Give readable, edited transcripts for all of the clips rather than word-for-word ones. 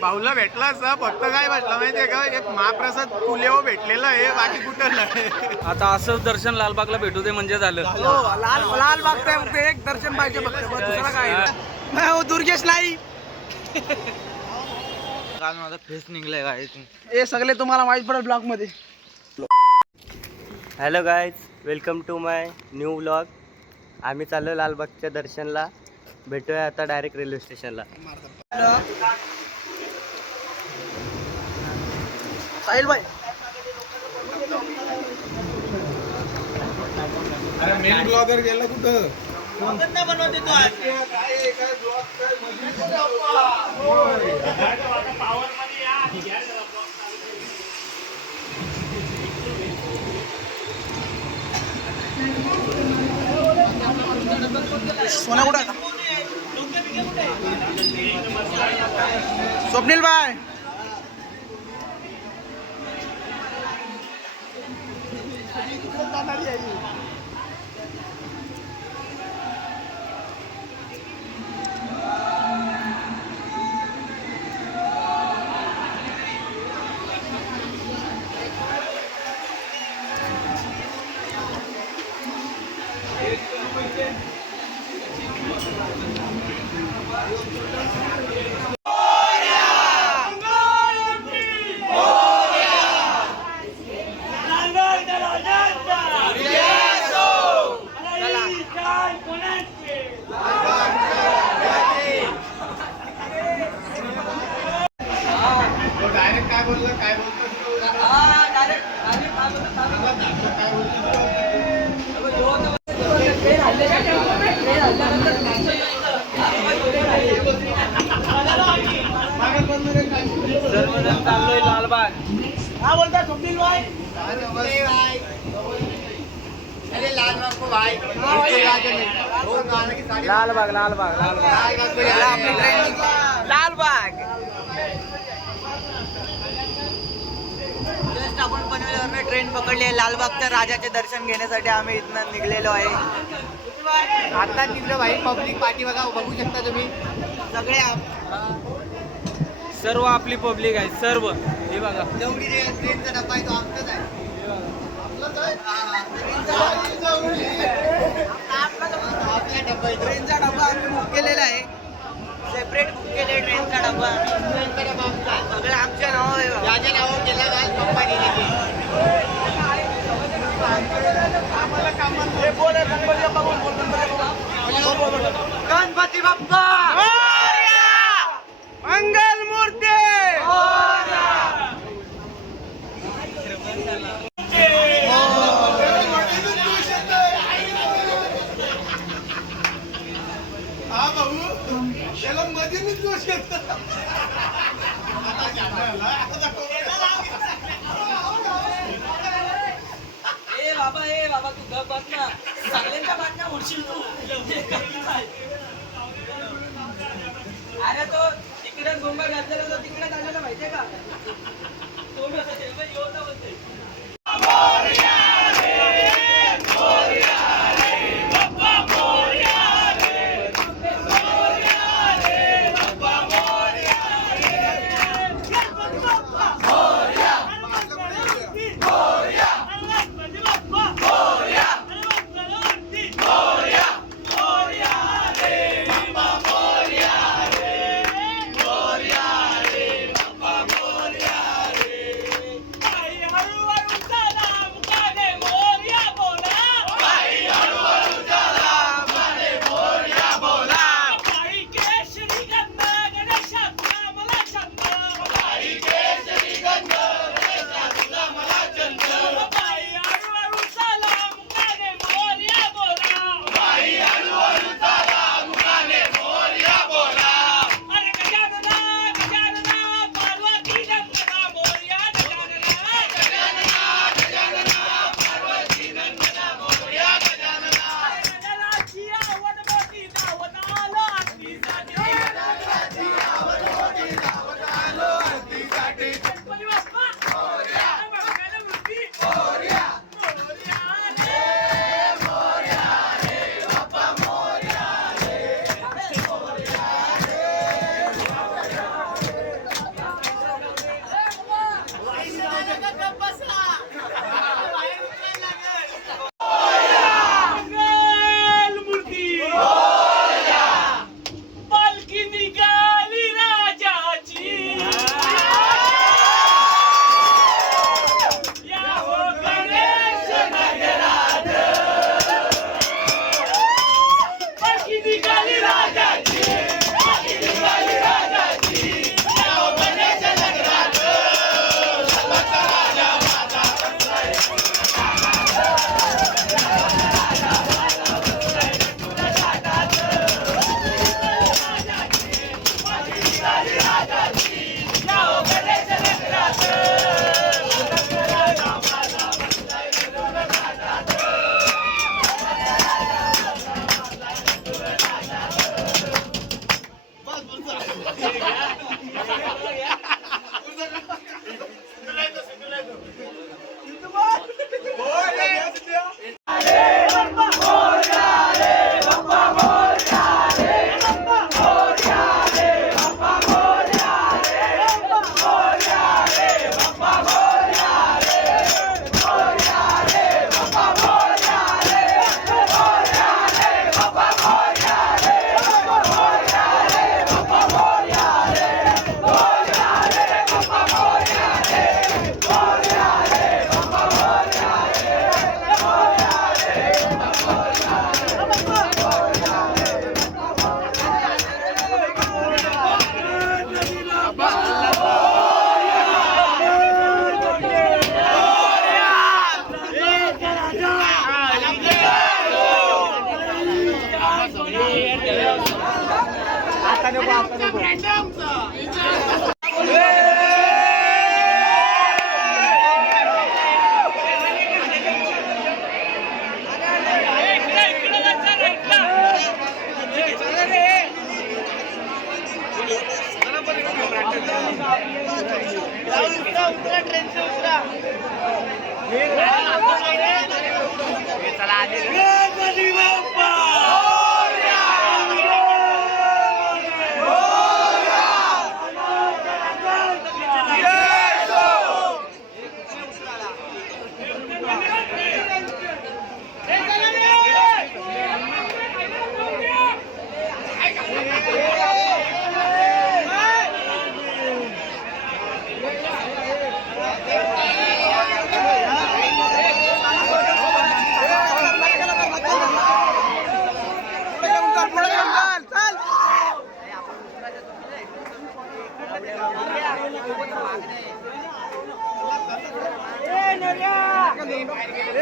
भाऊला भेटला असं फक्त काय भेटलं माहितीये का, एक महाप्रसाद फुलेव भेटलेलं आहे, बाकी कुठं नाही. आता असंच दर्शन लालबागला भेटू दे म्हणजे झालं. लाल बागताय फक्त एक दर्शन पाहिजे फक्त, दुसरा काय हो दुर्गेश नाही. काल माझा फेस निघलाय काय. हे सगळे तुम्हाला माहित पडेल ब्लॉग मध्ये. Hello guys, welcome to my new vlog. आम्ही चाललो लालबागच्या दर्शनला. भेटूया आता डायरेक्ट रेल्वे स्टेशनला. साहिल भाई अरे मेन ब्लॉगर गेला कुठं? बनवते तू आज सोन्या कुठं आहे? स्वप्नील भाई सर्वजण चाललोय लालबाग. हा बोलता स्वप्नील भाई. अरे लालबाग को भाई लालबाग लालबाग लालबाग जस्ट आपण पनवेलवरनं ट्रेन पकडली आहे. लालबागच्या राजाचे दर्शन घेण्यासाठी आम्ही इथनं निघलेलो आहे. आता तिथलं भाई पब्लिक पार्टी बघू शकता तुम्ही सगळे. सर्व आपली पब्लिक आहे सर्व. हे बघा जेवढी ट्रेनचा डब्बा आहे तो आमचाच आहे. आपला डब्बा ट्रेनचा डब्बा आम्ही बुक केलेला आहे. सेपरेट बुक केले ट्रेनचा डब्बा. सगळं आमच्या नावावर आहे. माझ्या नावावर केला काल पप्पाने. गणपती बाप्पा मंगल मूर्ती. हा भाऊ, त्याला मधीच दोष येत. ए बाबा तू गप बस ना. सगळ्यांच्या बातम्या उडशील तू. अरे तो तिकडे गोंबा घातलेला तो तिकडे घातलेला माहितीये का? तो बोलते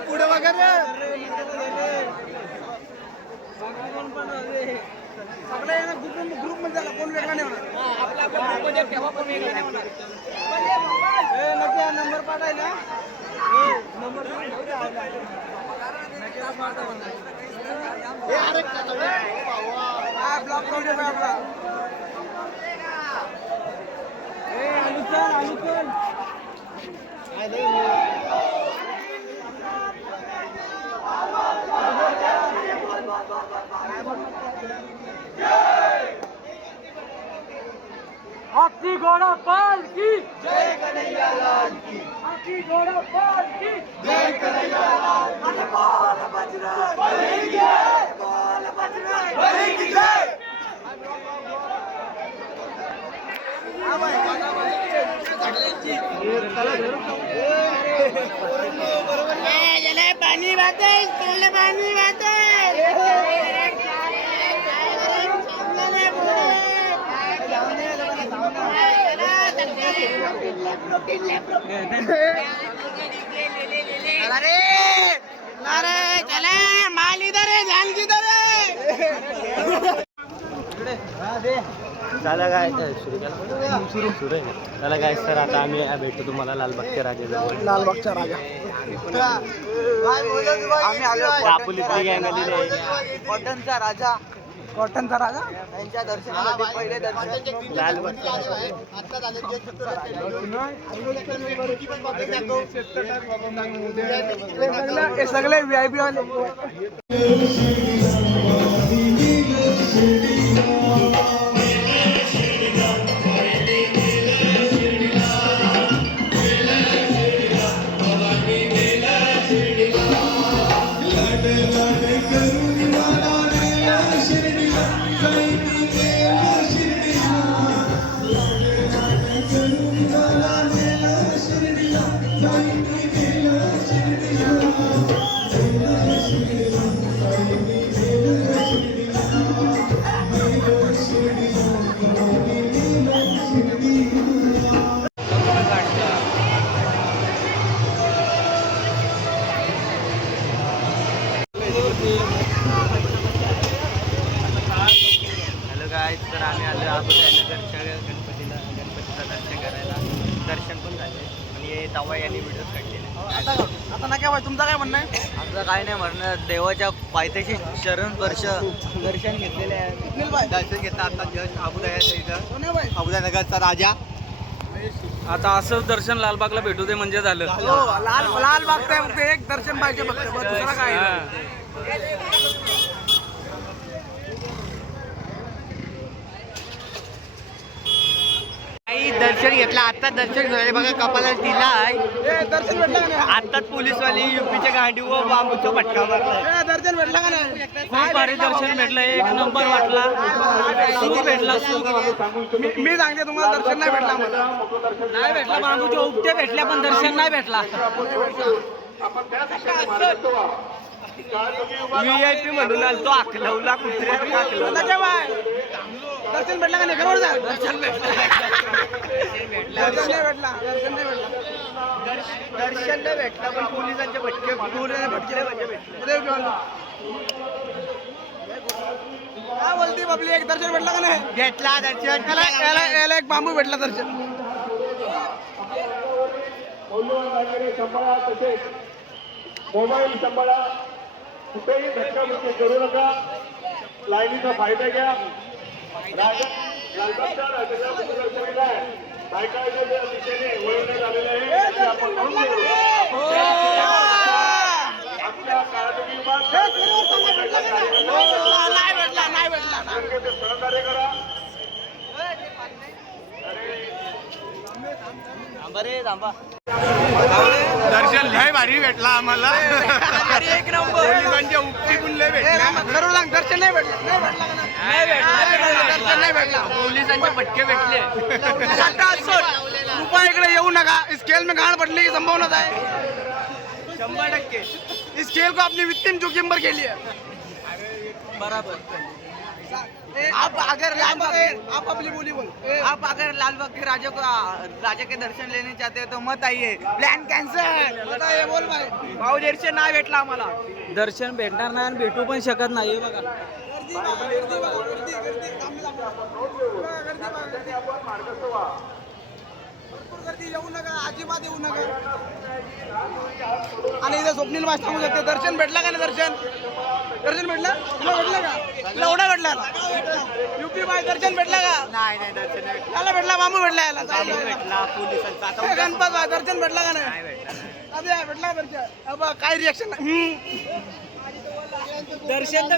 पुढे वगैरे सगळे ग्रुप मध्ये झाला कोण वेगळा नाही होणार नंबर पाठायला ब्लॉक करून दे आपला हाथी घोड़ा पाल की जय कन्हैया लाल की हाथी घोड़ा पाल की जय कन्हैया लाल की बोल बजरंग बली की जय बोल बजरंग बली की जय पाणी वाहते पाणी वाहते अरे चले माल इधर है ध्यान किधर है चला काय सुरू आहे. चला काय सर आता आम्ही भेटतो तुम्हाला लालबागच्या राजाजवळ. लालबागचा राजा आम्ही आलो दापोलीतली गँग आलेली आहे. कॉटनचा राजा त्यांच्या दर्शनासाठी पहिले दर्शन लालबागच्या हे सगळे VIP वाले हॅलो काय तर आम्ही आलो अभयनगरच्या गणपतीचं दर्शन करायला. दर्शन पण झाले आणि तवा यांनी व्हिडिओ काढलेले. आता ना काय तुमचं काय म्हणणं आहे? आमचं काय नाही म्हणणं, देवाच्या पायथ्याशी चरण स्पर्श दर्शन घेतलेले आहे. दर्शन घेतलं आता जस्ट अबुदयाच्या इथं अबुदयनगरचा राजा. आता असं दर्शन लालबागला भेटू दे म्हणजे झालं. लाल बागताय फक्त एक दर्शन पाहिजे फक्त दुसरा काय नाही. दर्शन घेतलं आता. दर्शन झाले बघा, कपाला दिला आहे. दर्शन भेटलं का नाही? आताच पोलीसवाली युपीच्या गाडी व बांबूचा फटका मारला. दर्शन भेटलं का नाही? खूप भारी दर्शन भेटलं, एक नंबर वाटला. सुख भेटला सुख. मी सांगते तुम्हाला दर्शन नाही भेटला मला. नाही भेटला, बांबूच्या उपटे भेटल्या पण दर्शन नाही भेटला. VIP म्हणून आलतो आखलवला कुत्र्यात आता केव्हा आहे? दर्शन भेटलं का नाही? बरोबर दर्शन भेटलं. दर्शन नाही भेटला दर्शन नाही भेटला पण पोलिसांचे भटके भटके भेटले. काय बोलते बाबली एक दर्शन भेटला का नाही भेटला दर्शन याला एक बांबू भेटला दर्शन सांभाळा तसेच मोबाईल सांभाळा कुठेही धक्काबुक्की करू नका लाईनीचा फायदा घ्या लालबागच्या राजकारणाला बायकाच्या दिशेने वळवण्यात आलेलं आहे ते आपण करून घेऊ. आपल्या काळात सहकार्य करा. दर्शन लय भारी भेटला आम्हाला. एक नंबर पोलिसांच्या उपटीतून लय भेटला. खरं सांग दर्शन नाही भेटला नाही भेटला दर्शन नाही भेटला पोलिसांचे भटके भेटले. रुपया इकडे येऊ नका इस खेल में गाड़ पड़ने की संभावना है 100%. इस खेल को अपनी विक्टिम जोखिम पर खेलिए आप अपनी बोली बोलो आप अगर लालबाग के राजा के दर्शन लेने चाहते हैं तो मत आइए प्लान कैंसिल बताइए बोल भाई भाऊ दर्शन नाही भेटला आम्हाला दर्शन भेटणार नाही आणि भेटू पण शकत नाही हे बघा. गर्दी येऊ नका अजिबात येऊ नका आणि इथे स्वप्नील मास्टर सांगू शकते दर्शन भेटला का नाही दर्शन भेटलं तुला भेटलं का लवडा भेटला युपी बाय दर्शन भेटला का नाही दर्शन नाही भेटला. याला भेटला बांबू भेटला याला बांबू भेटला पोलिसांचा. आता गणपत बाय दर्शन भेटला का नाही नाही भेटला. अरे भेटला दर्शन अब काय रिएक्शन दर्शन तर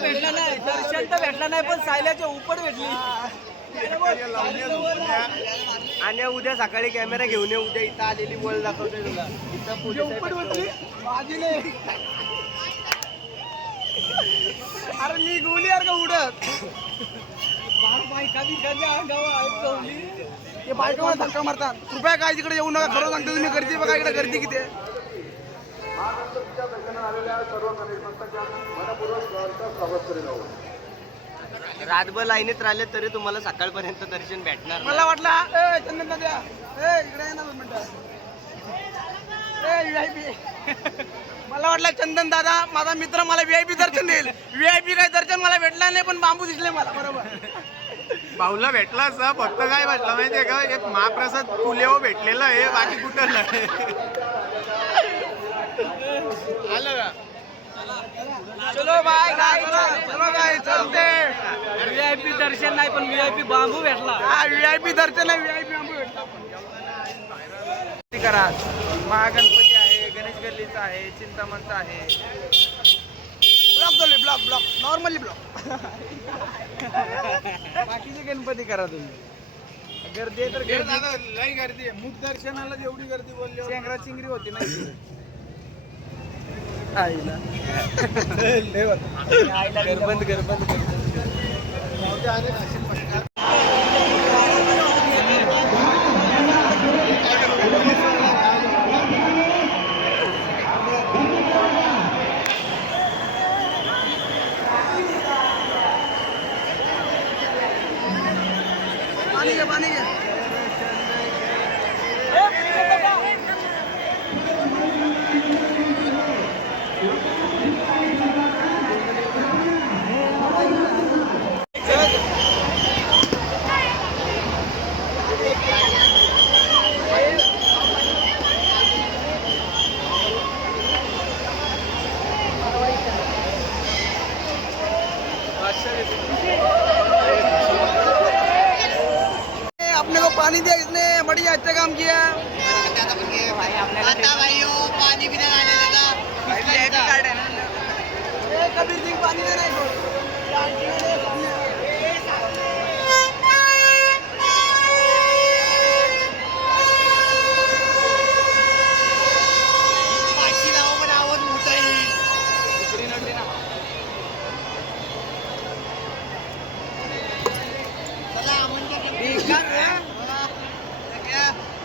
भेटला नाही पण सायल्याच्या उपट भेटली. आणि उद्या सकाळी कॅमेरा घेऊन ये. उद्या इथं आलेली बोल दाखवतोय तुला. इथं पोलीस अरे मी गोली यार का उडत हे बायका धक्का मारतात कृपया काय तिकडे येऊ नका खरं सांगतो तुम्ही गर्दी बघा इकडे गर्दी किती आहे महाराष्ट्राच्या दर्शनाला आलेल्या सर्व गणेशभक्तांच्या मनपूर्वक स्वागत करीत आहोत. रातभर लाईनीत राहिले तरी तुम्हाला सकाळपर्यंत दर्शन भेटणार नाही. मला वाटलं चंदन दादा इकडे ये ना 2 मिनिटं VIP मला वाटलं चंदन दादा माझा मित्र मला VIP दर्शन देईल VIP काय दर्शन मला भेटला नाही पण बांबू दिसले मला बरोबर भाऊला भेटला असं फक्त काय भेटलं माहितीये का एक महाप्रसाद पुलेव भेटलेलं आहे बाकी कुठं नाही. आलं का चलो बाय चलो काय चलते VIP दर्शन नाही पण VIP बांबू भेटला. हा VIP दर्शन आहे VIP बांबू भेटला करा महागणपती आहे गणेश गल्लीचा आहे चिंतामणचा आहे ब्लॉक झाले ब्लॉक नॉर्मली ब्लॉक बाकीचे गणपती करा तुम्ही गर्दी आहे तर गर्दी लई गर्दी आहे मुख दर्शनाला जेवढी गर्दी बोलली चेंगरा चिंगरी होती नाही आईला गरबंद पाणी घ्या अपने को पानी दिया इसने बढ़िया अच्छा काम किया पानी भी कबीर सिंह पानी देना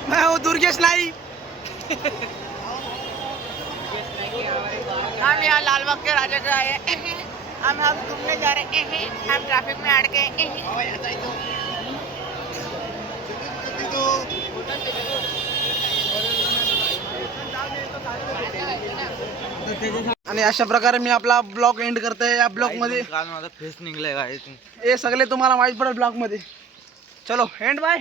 मैं हूँ दुर्गेश नाई हम यहाँ लालबाग के राजा का आए हम घूमने जा रहे हैं हम ट्रैफिक में अड़ गए आणि अशा प्रकारे मी आपला ब्लॉग एंड करतोय. या ब्लॉग मध्ये काल माझा फेस निघलाय काय हे सगळे तुम्हाला माहित पडेल ब्लॉग मध्ये. चलो एंड बाय.